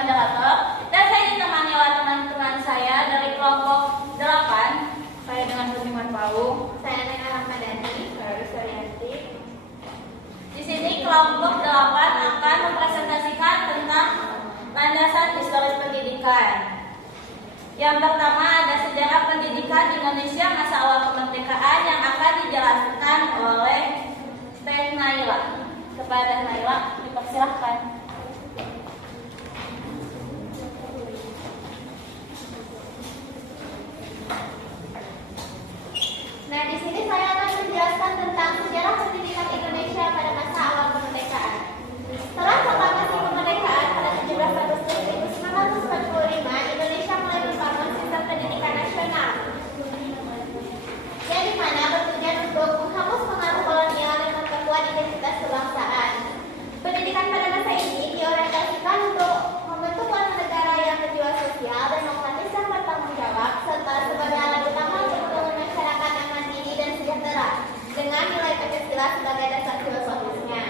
moderator dan saya ditemani oleh teman-teman saya dari kelompok 8. Saya dengan Budiman Pau, Saya dengan Ramadhani. saya Suryanti. Di sini kelompok 8 akan mempresentasikan tentang landasan historis pendidikan. Yang pertama ada sejarah pendidikan di Indonesia masa awal kemerdekaan yang akan dijelaskan oleh Teh Naila. Kepada Naila, dipersilahkan. Nah, di sini saya akan menjelaskan tentang sejarah pendidikan Indonesia pada masa awal kemerdekaan. Setelah proklamasi kemerdekaan pada 17 Agustus 1945, Indonesia mulai membangun sistem pendidikan nasional, yang dimana bertujuan untuk menghapus pengaruh kolonial dan memperkuat identitas kebangsaan. Pendidikan pada masa ini diorientasikan untuk membentuk warga negara yang berjiwa sosial, demokratis dan bertanggung jawab, serta sebagai alat utama untuk membangun masyarakat yang mandiri dan sejahtera dengan nilai Pancasila sebagai dasar filosofisnya.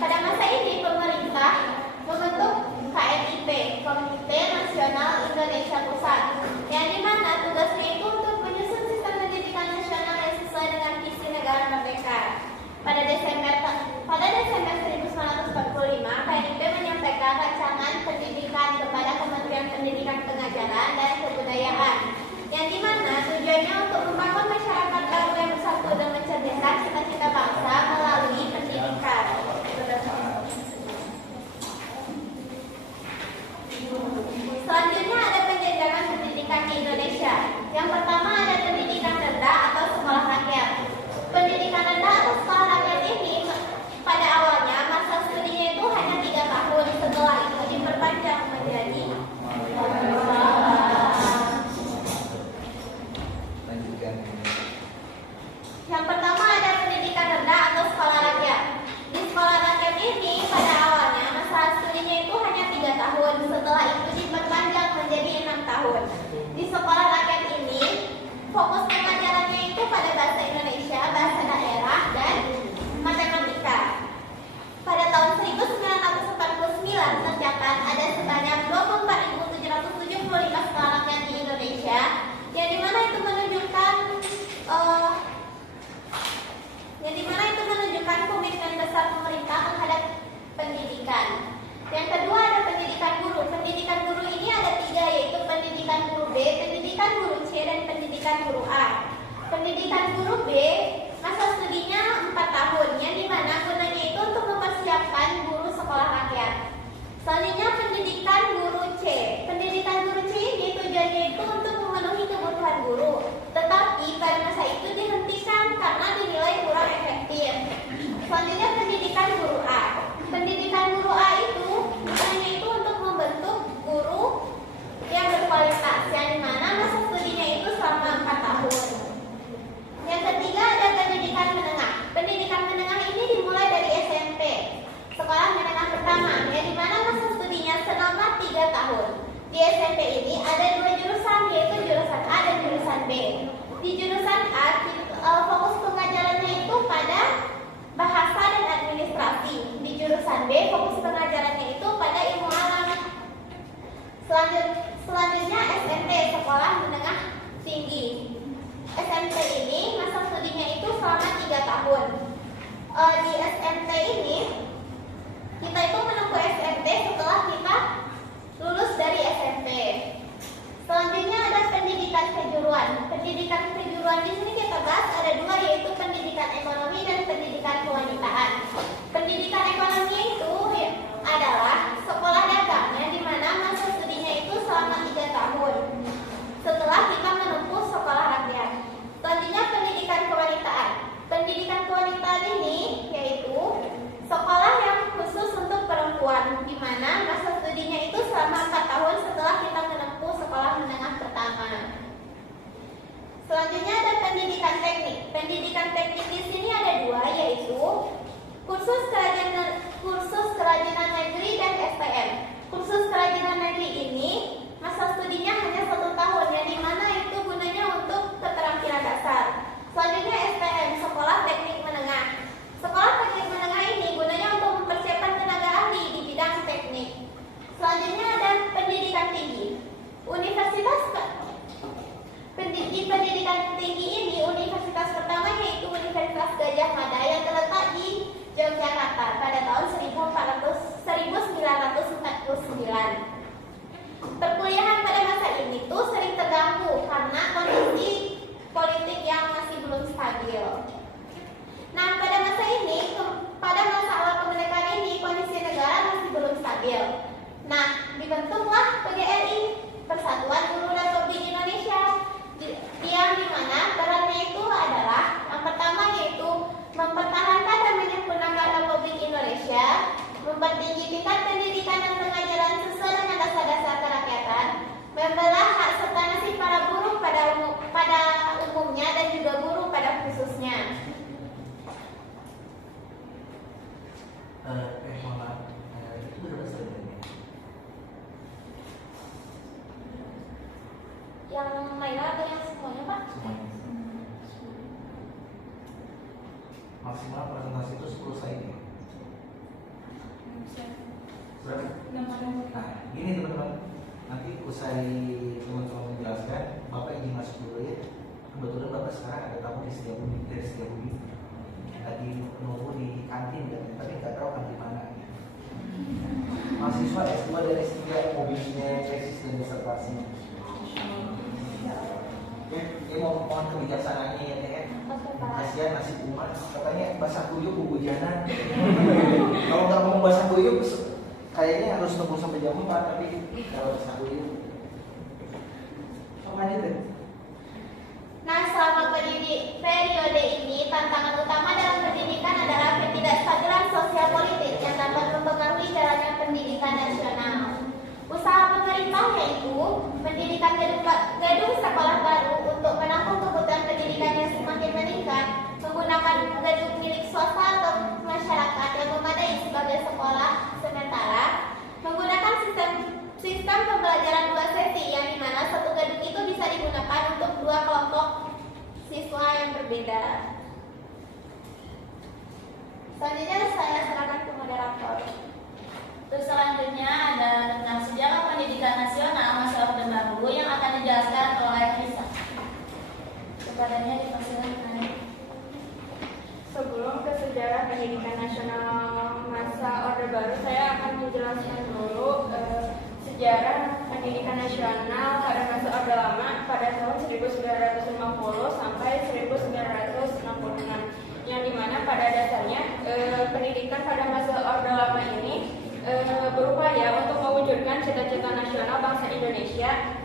Pada masa ini pemerintah membentuk KNIP, Komite Nasional Indonesia Pusat, yang dimana tugasnya itu untuk menyusun sistem pendidikan nasional yang sesuai dengan visi negara merdeka. Pada Desember 1945, KNIP menyampaikan rancangan pendidikan kepada Kementerian Pendidikan Pengajaran dan Kebudayaan, yang dimana tujuannya untuk membangun masyarakat baru yang bersatu dan mencerdaskan cita-cita bangsa melalui pendidikan. Selanjutnya ada penjenjangan pendidikan di Indonesia. Yang pertama ada pendidikan rendah atau sekolah rakyat. Pendidikan rendah atau sekolah rakyat ini pada awalnya masa studinya itu hanya 3 tahun, setelah itu diperpanjang menjadi Yang pertama ada pendidikan rendah atau sekolah rakyat. Di sekolah rakyat ini pada awalnya masa studinya itu hanya 3 tahun, setelah itu diperpanjang menjadi 6 tahun. Di sekolah rakyat ini fokus pengajarannya itu pada bahasa Indonesia, bahasa daerah, dan matematika. Pada tahun 1949 tercatat ada sebanyak 24.775 sekolah rakyat di Indonesia, yang dimana itu menunjukkan komitmen besar pemerintah terhadap pendidikan. Yang kedua ada pendidikan guru. Pendidikan guru ini ada 3, yaitu pendidikan guru B, pendidikan guru C, dan pendidikan guru A. Pendidikan guru B masa studinya 4 tahun, yang dimana gunanya itu untuk mempersiapkan guru sekolah rakyat. Selanjutnya pendidikan guru C. Pendidikan guru C ini tujuannya itu untuk memenuhi kebutuhan guru, tetapi pada masa itu dihentikan karena dinilai kurang efektif. Selanjutnya pendidikan guru A. Pendidikan guru A itu gunanya itu untuk membentuk guru yang berkualitas, yang dimana masa studinya itu selama 4 tahun. Yang ketiga ada pendidikan menengah. Pendidikan menengah ini dimulai dari SMP, sekolah menengah pertama, yang dimana masa studinya selama 3 tahun. Di SMP ini ada 2 jurusan, yaitu jurusan A dan jurusan B. Di jurusan A, fokus pengajarannya itu pada bahasa dan administrasi. Di jurusan B, fokus pengajarannya itu pada ilmu alam. Selanjutnya SMP, sekolah menengah tinggi. SMP ini masa studinya itu selama 3 tahun. Di SMP ini kita itu menempuh SMP setelah kita lulus dari SMP. Selanjutnya ada pendidikan kejuruan. Pendidikan kejuruan di sini kita bahas ada 2, yaitu pendidikan ekonomi dan pendidikan kewanitaan. Pendidikan ekonomi itu adalah sekolah dagang, yang dimana masa studinya itu selama 3 tahun setelah kita menempuh sekolah rakyat. Selanjutnya pendidikan kewanitaan. Pendidikan kewanitaan ini yaitu sekolah yang khusus untuk perempuan, di mana Jakarta pada tahun 1949. Perkuliahan pada masa ini tuh sering terganggu karena kondisi politik yang masih belum stabil. Nah, pada masa awal kemerdekaan ini kondisi negara masih belum stabil. Nah, dibentuklah PGRI, Persatuan Guru dan Republik Indonesia, yang dimana perannya itu adalah yang pertama yaitu mempertahankan dan menyempurnakan Republik Indonesia, mempertinggi tingkat pendidikan dan pengajaran sesuai dengan dasar-dasar kerakyatan, membelah hak serta nasib para buruh pada umumnya dan juga buruh pada khususnya. Mohon maaf, itu berapa sebenarnya? Yang lainnya atau yang semuanya, Pak? Semuanya. Maksimal presentasi itu 10 slide ya? Berapa? Nah, gini teman-teman, nanti usai teman-teman menjelaskan, Bapak izin masuk dulu ya. Kebetulan Bapak sekarang ada tamu dari Setiabudi, lagi nunggu di kantin, tapi nggak tahu kantin mana. Mahasiswa S2 dan S3 mobilnya tesis dan disertasi. Ya, dia mohon kebijaksanaannya ya teh. Kasihan nasib umat, katanya basah kuyup hujanan. Kalau nggak mau basah kuyup, kayaknya harus tunggu sampai jam 4, tapi kalau basah kuyup. Apa deh? Nah, selama periode ini, tantangan utama dalam pendidikan adalah ketidakstabilan sosial politik yang dapat mempengaruhi jalannya pendidikan nasional. Usaha pemerintah yaitu mendirikan gedung sekolah baru untuk menampung kebutuhan pendidikan yang semakin meningkat, menggunakan gedung milik swasta atau masyarakat yang memadai sebagai sekolah sementara, menggunakan sistem pembelajaran 2 sesi yang dimana satu gedung itu bisa digunakan untuk 2 kelompok siswa yang berbeda. Selanjutnya saya serahkan ke moderator. Terus selanjutnya ada tentang sejarah pendidikan nasional masa Orde Baru yang akan dijelaskan oleh Risa. Kepadanya dipersilakan. Sebelum ke sejarah pendidikan nasional masa Orde Baru, saya akan menjelaskan dulu sejarah pendidikan nasional pada masa Orde Lama pada tahun 1950 sampai 1966, yang dimana pada dasarnya pendidikan pada masa Orde Lama ini berupaya untuk mewujudkan cita-cita nasional bangsa Indonesia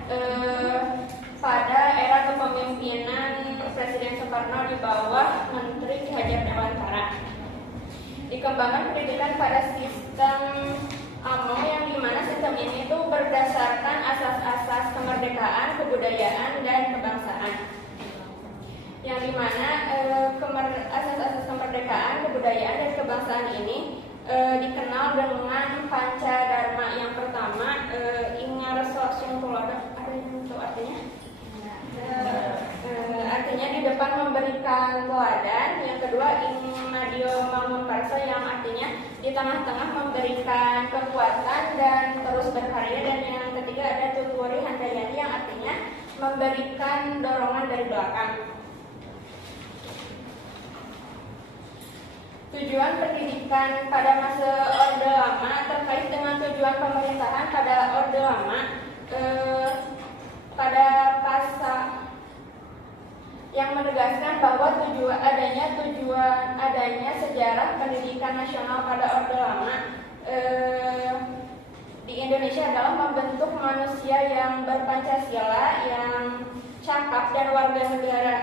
pada era kepemimpinan Presiden Soekarno di bawah Menteri Ki Hajar Dewantara. Dikembangkan pendidikan pada sistem AMNO yang dimana sistem ini itu berdasarkan asas-asas kemerdekaan, kebudayaan, dan kebangsaan. Yang dimana asas-asas kemerdekaan, kebudayaan, dan kebangsaan ini dikenal dengan Pancadharma. Yang pertama, Ingarso Sungkulodo, ada yang tahu artinya? Artinya di depan memberikan teladan. Yang kedua, Ingmadio Mangunkarsa, yang artinya di tengah-tengah memberikan kekuatan dan terus berkarya. Dan yang ketiga ada Tutwori Handayani, yang artinya memberikan dorongan dari belakang. Tujuan pendidikan pada masa Orde Lama terkait dengan tujuan pemerintahan pada Orde Lama pada pasal yang menegaskan bahwa adanya sejarah pendidikan nasional pada Orde Lama di Indonesia adalah membentuk manusia yang berpancasila, yang cakap dan warga negara,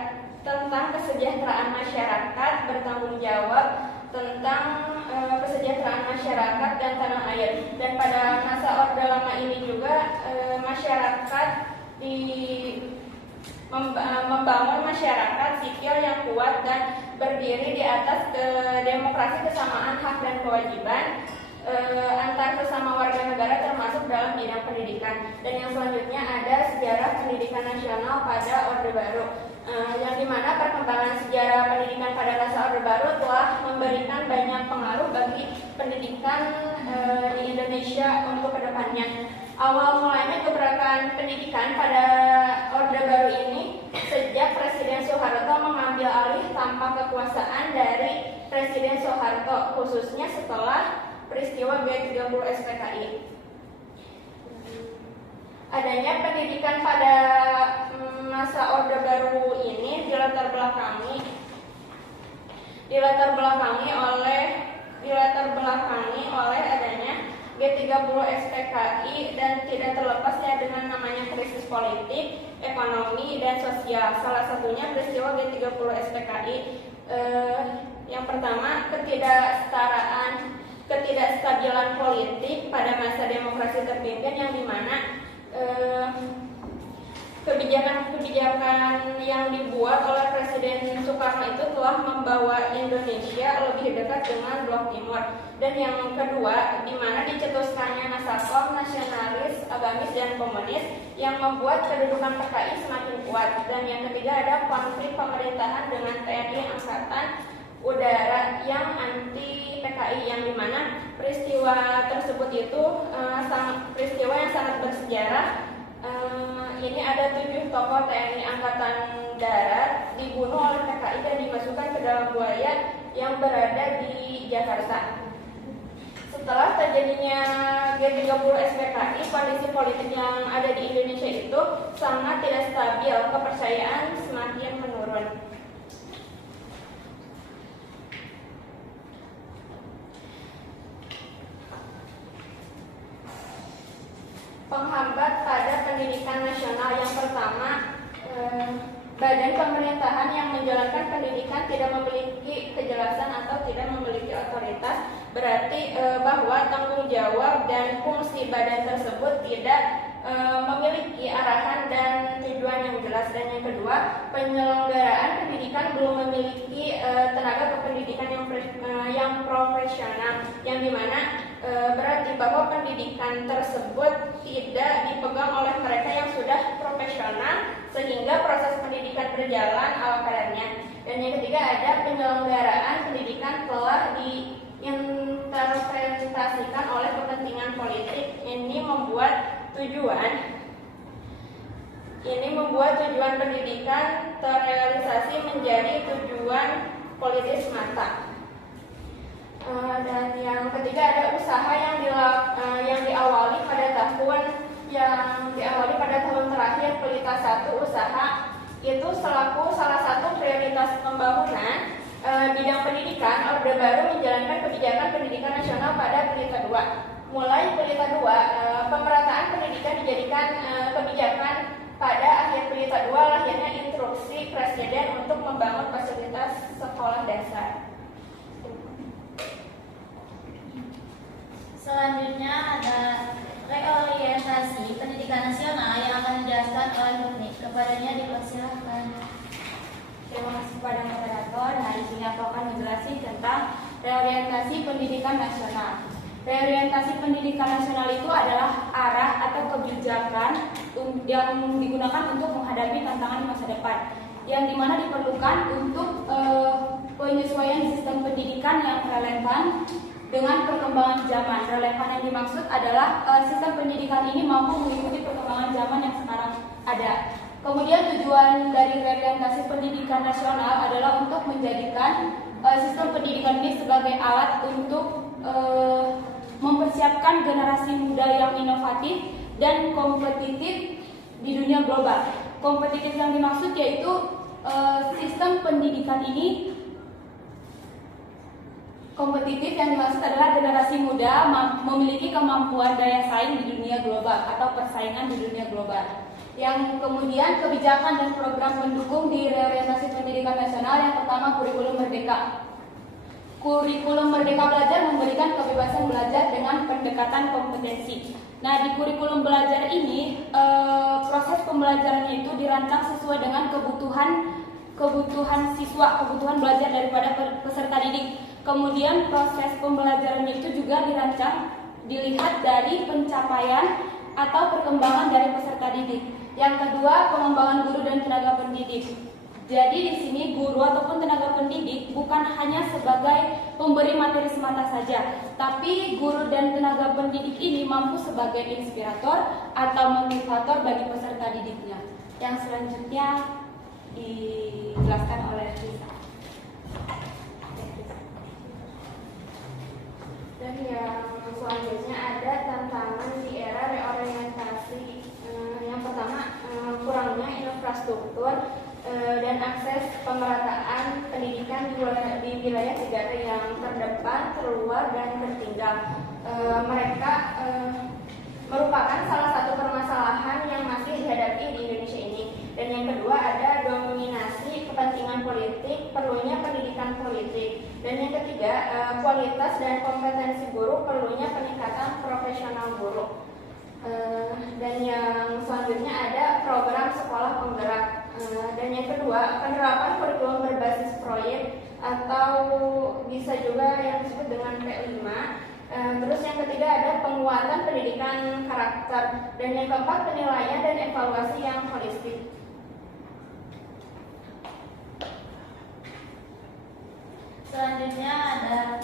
tentang kesejahteraan masyarakat, bertanggung jawab tentang kesejahteraan masyarakat dan tanah air. Dan pada masa Orde Lama ini juga masyarakat membangun masyarakat sipil yang kuat dan berdiri di atas demokrasi, kesamaan hak dan kewajiban antar sesama warga negara, termasuk dalam bidang pendidikan. Dan yang selanjutnya ada sejarah pendidikan nasional pada Orde Baru, yang dimana perkembangan sejarah pendidikan pada masa Orde Baru telah memberikan banyak pengaruh bagi pendidikan di Indonesia untuk kedepannya. Awal mulanya gebrakan pendidikan pada Orde Baru ini sejak Presiden Soeharto Soeharto mengambil alih tampuk kekuasaan dari Presiden Soeharto, khususnya setelah peristiwa G30 SPKI. Adanya pendidikan pada masa Orde Baru ini dilatar belakangi oleh adanya G30 SPKI dan tidak terlepasnya dengan namanya krisis politik, ekonomi, dan sosial. Salah satunya peristiwa G30 SPKI. Yang pertama, ketidakstabilan politik pada masa demokrasi terpimpin, yang dimana kebijakan-kebijakan yang dibuat oleh Presiden Soekarno itu telah membawa Indonesia lebih dekat dengan Blok Timur. Dan yang kedua, di mana dicetuskannya Nasakom, nasionalis, agamis, dan komunis yang membuat kedudukan PKI semakin kuat. Dan yang ketiga ada konflik pemerintahan dengan TNI Angkatan Udara yang anti PKI, yang dimana peristiwa tersebut itu peristiwa yang sangat bersejarah. Ini ada 7 tokoh TNI Angkatan Darat dibunuh oleh PKI dan dimasukkan ke dalam buaya yang berada di Jakarta. Setelah terjadinya G30 SPKI, kondisi politik yang ada di Indonesia itu sangat tidak stabil, kepercayaan semakin menurun. Penghambat pada pendidikan nasional. Yang pertama, badan pemerintahan yang menjalankan pendidikan tidak memiliki kejelasan atau tidak memiliki otoritas, berarti bahwa tanggung jawab dan fungsi badan tersebut tidak memiliki arahan dan tujuan yang jelas. Dan yang kedua, penyelenggaraan pendidikan belum memiliki tenaga kependidikan yang profesional, yang dimana berarti bahwa pendidikan tersebut tidak dipegang oleh mereka yang sudah profesional, sehingga proses pendidikan berjalan ala kadarnya. Dan yang ketiga ada penyelenggaraan pendidikan telah diinterpretasikan oleh kepentingan politik. Ini membuat tujuan pendidikan terrealisasi menjadi tujuan politis semata. Dan yang ketiga ada usaha yang diawali pada tahun terakhir Pelita 1. Usaha itu selaku salah satu prioritas pembangunan bidang pendidikan, Orde Baru menjalankan kebijakan pendidikan nasional pada Pelita 2. Mulai Pelita 2, pemerataan pendidikan dijadikan kebijakan. Pada akhir Pelita 2 lahirnya instruksi Presiden untuk membangun fasilitas sekolah dasar. Selanjutnya ada reorientasi pendidikan nasional yang akan dijelaskan oleh Murni. Kepadanya dipersilahkan. Terima kasih kepada moderator. Nah, di sini aku akan menjelaskan tentang reorientasi pendidikan nasional. Reorientasi pendidikan nasional itu adalah arah atau kebijakan yang digunakan untuk menghadapi tantangan masa depan, yang dimana diperlukan untuk penyesuaian sistem pendidikan yang relevan dengan perkembangan zaman. Relevan yang dimaksud adalah sistem pendidikan ini mampu mengikuti perkembangan zaman yang sekarang ada. Kemudian tujuan dari reorientasi pendidikan nasional adalah untuk menjadikan sistem pendidikan ini sebagai alat untuk mempersiapkan generasi muda yang inovatif dan kompetitif di dunia global. Kompetitif yang dimaksud yaitu sistem pendidikan ini kompetitif yang dimaksud adalah generasi muda memiliki kemampuan daya saing di dunia global atau persaingan di dunia global. Yang kemudian kebijakan dan program pendukung di reorientasi pendidikan nasional. Yang pertama, kurikulum merdeka. Kurikulum Merdeka Belajar memberikan kebebasan belajar dengan pendekatan kompetensi. Nah, di kurikulum belajar ini proses pembelajarannya itu dirancang sesuai dengan kebutuhan siswa, kebutuhan belajar daripada peserta didik. Kemudian proses pembelajarannya itu juga dilihat dari pencapaian atau perkembangan dari peserta didik. Yang kedua, pengembangan guru dan tenaga pendidik. Jadi di sini guru ataupun tenaga pendidik bukan hanya sebagai pemberi materi semata saja, tapi guru dan tenaga pendidik ini mampu sebagai inspirator atau motivator bagi peserta didiknya. Yang selanjutnya dijelaskan oleh Lisa. Dan yang selanjutnya ada tantangan di era reorientasi. Yang pertama, kurangnya infrastruktur dan akses pemerataan pendidikan di wilayah negara yang terdepan, terluar, dan tertinggal. Mereka merupakan salah satu permasalahan yang masih dihadapi di Indonesia ini. Dan yang kedua ada dominasi kepentingan politik, perlunya pendidikan politik. Dan yang ketiga, kualitas dan kompetensi guru, perlunya peningkatan profesional guru. Dan yang selanjutnya ada program sekolah penggerak. Dan yang kedua, penerapan kurikulum berbasis proyek atau bisa juga yang disebut dengan P5. Terus yang ketiga ada penguatan pendidikan karakter. Dan yang keempat, penilaian dan evaluasi yang holistik. Selanjutnya ada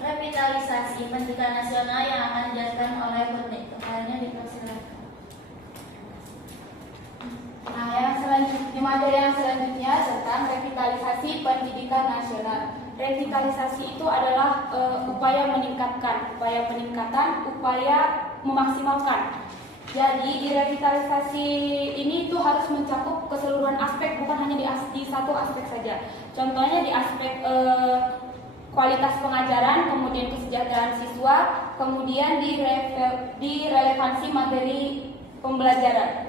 revitalisasi pendidikan nasional yang akan dijelaskan oleh Bunda. Dipersilakan. Nah, materi yang selanjutnya tentang revitalisasi pendidikan nasional. Revitalisasi itu adalah upaya memaksimalkan. Jadi di revitalisasi ini itu harus mencakup keseluruhan aspek, bukan hanya di satu aspek saja. Contohnya di aspek kualitas pengajaran, kemudian kesejahteraan siswa, kemudian di relevansi materi pembelajaran.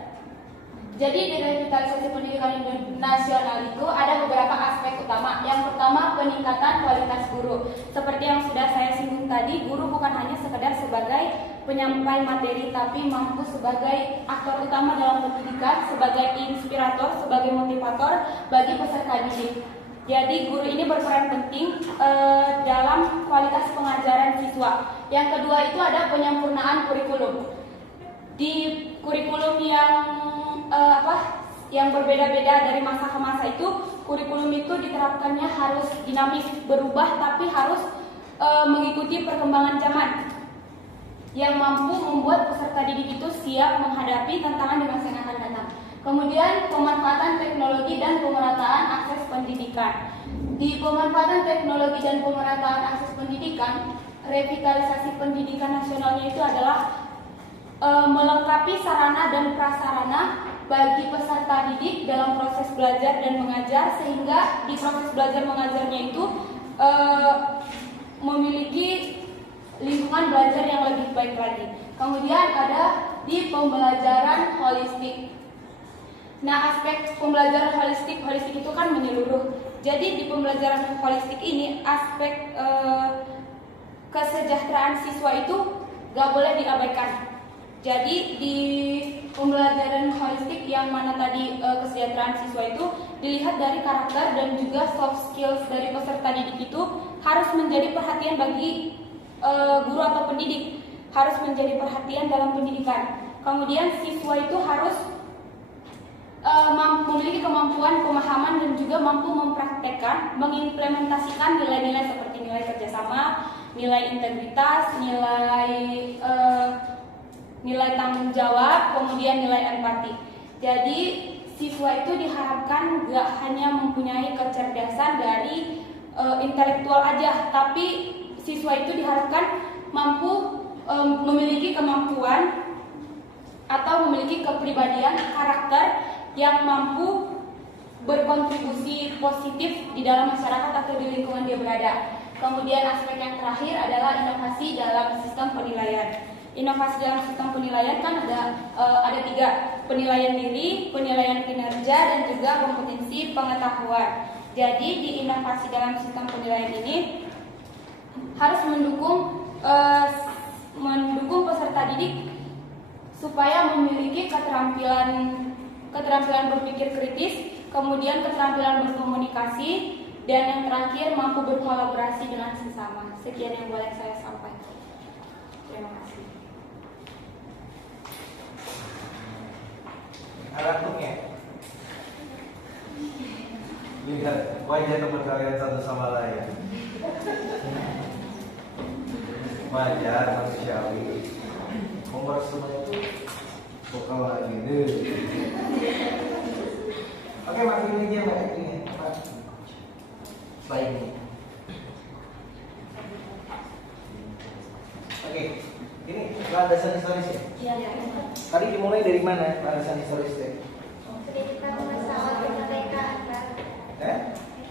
Jadi di revitalisasi pendidikan nasional itu ada beberapa aspek utama. Yang pertama, peningkatan kualitas guru. Seperti yang sudah saya singgung tadi, guru bukan hanya sekedar sebagai penyampai materi, tapi mampu sebagai aktor utama dalam pendidikan, sebagai inspirator, sebagai motivator bagi peserta didik. Jadi guru ini berperan penting dalam kualitas pengajaran siswa. Yang kedua itu ada penyempurnaan kurikulum. Di kurikulum yang berbeda-beda dari masa ke masa itu, kurikulum itu diterapkannya harus dinamis, berubah, tapi harus mengikuti perkembangan zaman yang mampu membuat peserta didik itu siap menghadapi tantangan di masa yang akan datang. Kemudian pemanfaatan teknologi dan pemerataan akses pendidikan. Di pemanfaatan teknologi dan pemerataan akses pendidikan, revitalisasi pendidikan nasionalnya itu adalah melengkapi sarana dan prasarana bagi peserta didik dalam proses belajar dan mengajar, sehingga di proses belajar mengajarnya itu memiliki lingkungan belajar yang lebih baik lagi. Kemudian ada di pembelajaran holistik. Nah, aspek pembelajaran holistik itu kan menyeluruh. Jadi di pembelajaran holistik ini aspek kesejahteraan siswa itu gak boleh diabaikan. Jadi di pembelajaran holistik yang mana tadi kesejahteraan siswa itu dilihat dari karakter dan juga soft skills dari peserta didik itu harus menjadi perhatian bagi guru atau pendidik, harus menjadi perhatian dalam pendidikan. Kemudian siswa itu harus memiliki kemampuan pemahaman dan juga mampu mempraktekkan, mengimplementasikan nilai-nilai seperti nilai kerjasama, nilai integritas, nilai tanggung jawab, kemudian nilai empati. Jadi siswa itu diharapkan gak hanya mempunyai kecerdasan dari intelektual aja, tapi siswa itu diharapkan mampu memiliki kemampuan atau memiliki kepribadian karakter yang mampu berkontribusi positif di dalam masyarakat atau di lingkungan dia berada. Kemudian aspek yang terakhir adalah inovasi dalam sistem penilaian. Inovasi dalam sistem penilaian kan ada tiga: penilaian diri, penilaian kinerja, dan juga kompetensi pengetahuan. Jadi di inovasi dalam sistem penilaian ini harus mendukung peserta didik supaya memiliki keterampilan berpikir kritis, kemudian keterampilan berkomunikasi, dan yang terakhir mampu berkolaborasi dengan sesama. Sekian yang boleh saya sampaikan. Terima kasih. Alatnya lihat wajah teman kalian satu sama lain. Wajar, manusiawi. Homework semuanya itu bakal lagi deh. Oke, matiin lagi ya Mbak. Ini apa? Slide ini. Oke, ini landasan historis ya. Iya. Tadi dimulai dari mana landasan historisnya? Pendidikan masa awal kemerdekaan.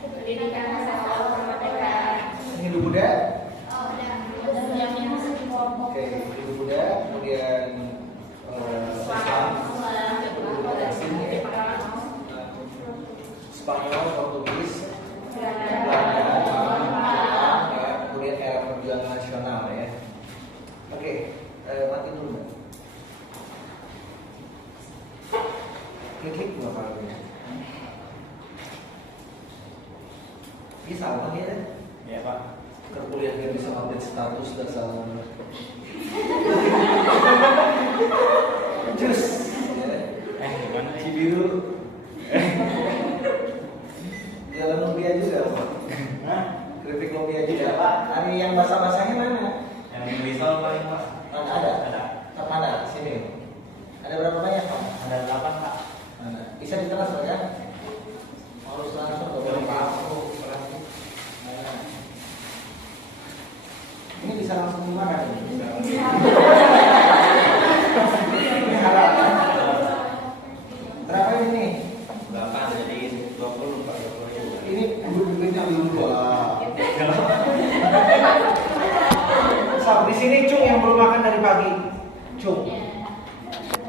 Pendidikan masa awal kemerdekaan. Hindu Buddha. Oh, udah. Oke, Hindu Buddha, kemudian Islam, Spanyol, Portugis, Belanda, ya, kemudian era perjuangan nasional ya. Oke, mati dulu Mbak. Klik nggak kalau ini? Ini sama ya? Ya Pak. Kuliah dia bisa update status dan sama. Jus. Gimana? Cibiru. Jalan lumpia juga Pak. Hah? Keripik lumpia juga Pak. Ada yang basah-basahnya mana? Yang risol paling Pak. Mana ada? Ada. Mana? Sini. Ada berapa banyak Pak? Ada 8 Pak. Mana? Bisa ditransfer ya? Harus transfer ke Boleh, Pak. Mana? Ini bisa langsung dimakan ini. Ini halal kan? Berapa ini nih? 8 jadi 20 Pak. 20. Ini duitnya dulu Pak. Sob, di sini Cung yang belum makan dari pagi. Cung.